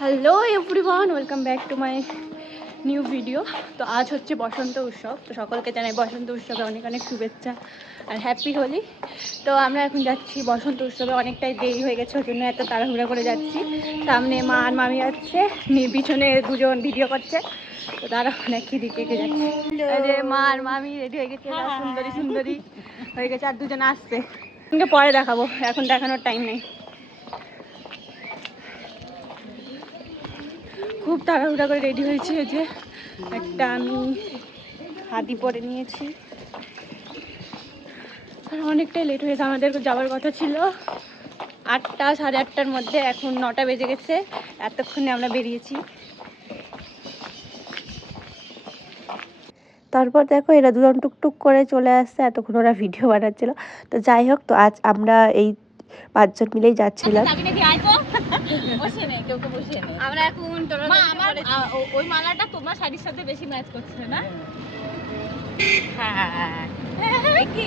Hello everyone, welcome back to my new video. তো আজ হচ্ছে বসন্ত উৎসব, তো সকলকে জানাই বসন্ত উৎসবে অনেক অনেক শুভেচ্ছা আর হ্যাপি হোলি। তো আমরা এখন যাচ্ছি বসন্ত উৎসবে, অনেকটাই দেরি হয়ে গেছে, ওই জন্য এত তাড়াহুড়া করে যাচ্ছি। সামনে মা আর মামি যাচ্ছে, পিছনে দুজন ভিডিও করছে। তো তারা অনেক দিকে যাচ্ছে, যে মা আর মামি রেডি হয়ে গেছে, সুন্দরী সুন্দরী হয়ে গেছে, আর দুজন আসছে, পরে দেখাবো, এখন দেখানোর টাইম নেই। খুব তাড়াহুড়া করে রেডি হয়েছি, যে একটা আমি হাতি পরে নিয়েছি, আর অনেকটাই লেট হয়েছে। আমাদের যাওয়ার কথা ছিল 8টা, 8:30টার মধ্যে, এখন 9টা বেজে গেছে, এতক্ষণে আমরা বেরিয়েছি। তারপর দেখো এরা দুজন টুকটুক করে চলে আসছে, এতক্ষণ ওরা ভিডিও বানাচ্ছিল। তো যাই হোক, তো আজ আমরা এই 5 জন মিলেই যাচ্ছিলাম। আমরা এখন ওই মালাটা তোমার শাড়ির সাথে বেশি ম্যাচ করছে না? হ্যাঁ কি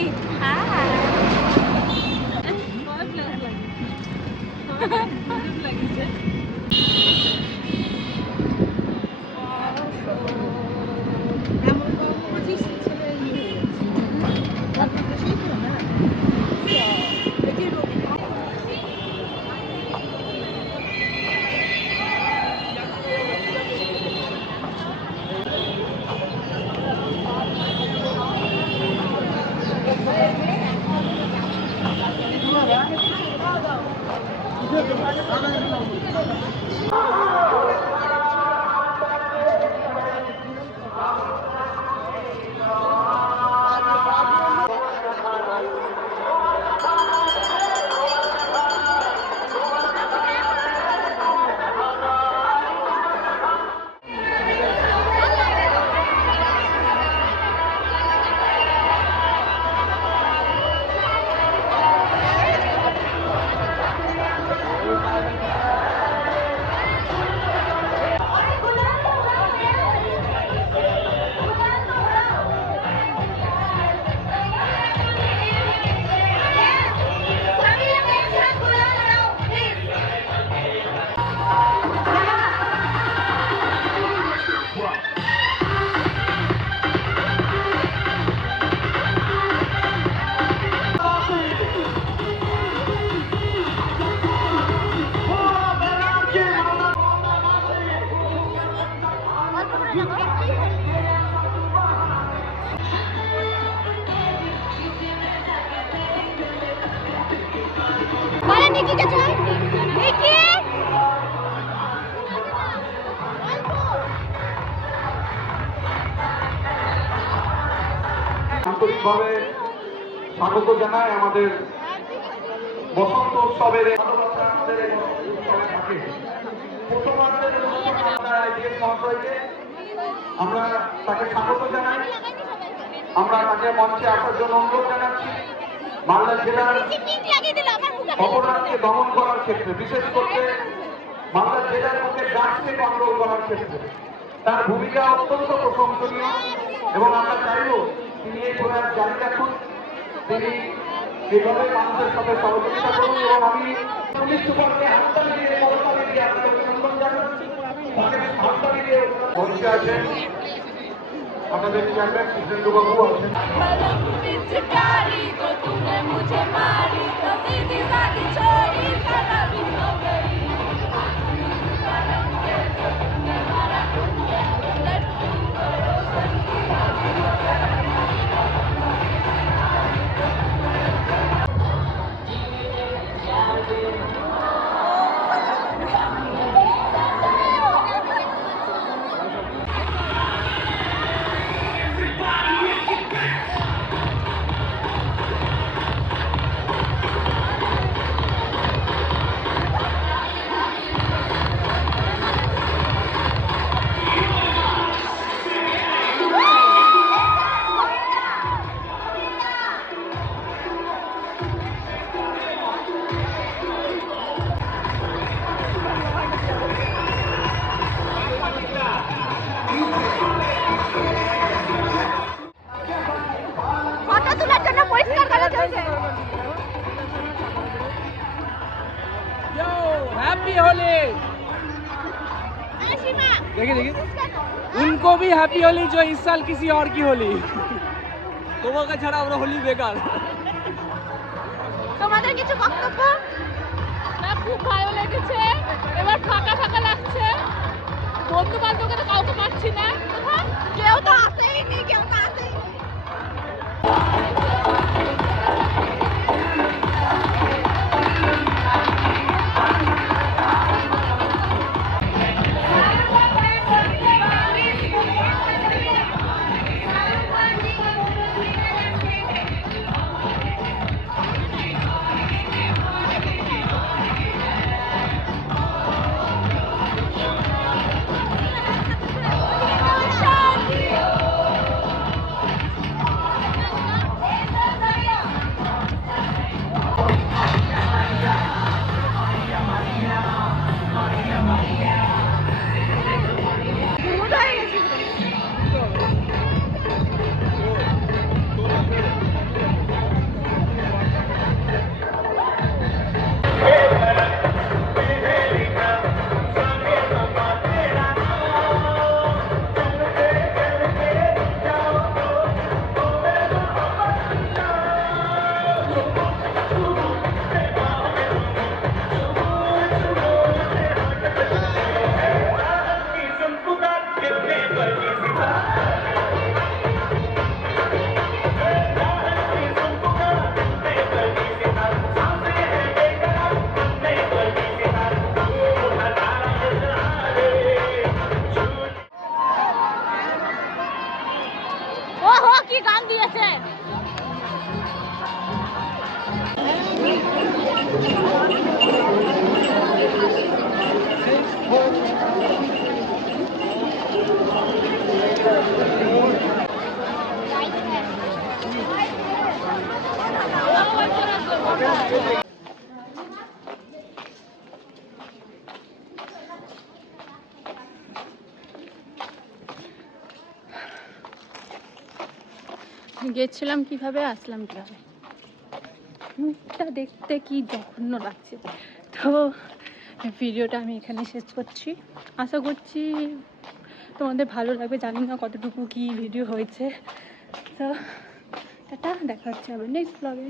আন্তরিকভাবে স্বাগত জানাই আমাদের বসন্ত উৎসবের। আমরা তাকে স্বাগত জানাই, আমরা তাকে মঞ্চে আসার জন্য অনুরোধ জানাচ্ছি। মালদা জেলার অপরাধকে দমন করার ক্ষেত্রে, বিশেষ করে মালদা জেলার মধ্যে ড্রাগসকে কন্ট্রোল করার ক্ষেত্রে তার ভূমিকা অত্যন্ত প্রশংসনীয়, এবং আমরা চাইব তিনি এই প্রয়াস জারি রাখুন, তিনি এইভাবে মানুষের সাথে সহযোগিতা করুন। এবং আমি পুলিশ সুপারকে হাততালি দিয়ে করতালি দিয়ে আপনাকে অভিনন্দন জানাচ্ছি। হাততালি দিয়ে মঞ্চে আছেন আমাদের চেয়ারম্যান কৃষ্ণেন্দুবাবু আছেন। देखिए देखिए उनको भी हैप्पी होली जो इस साल किसी और की होली তোমাকে ছাড়া আমরা হোলি বেকার তোমাদের কিছু বক্তব্য? না খুব ভালো লেগেছে, এবার ফাঁকা ফাঁকা লাগছে, বন্ধু বান্ধবকে তো কাউকে পাচ্ছি না, কেউ তো আসেই নি, কেউ তো আসেই নি। ওহো কি গান দিয়েছে। গেছিলাম কিভাবে, আসলাম কিভাবে, মুখটা দেখতে কি জঘন্য লাগছে। তো ভিডিওটা আমি এখানে শেষ করছি, আশা করছি তোমাদের ভালো লাগবে, জানি না কতটুকু কি ভিডিও হয়েছে। তো টাটা, দেখা হচ্ছে আবার নেক্সট ব্লগে।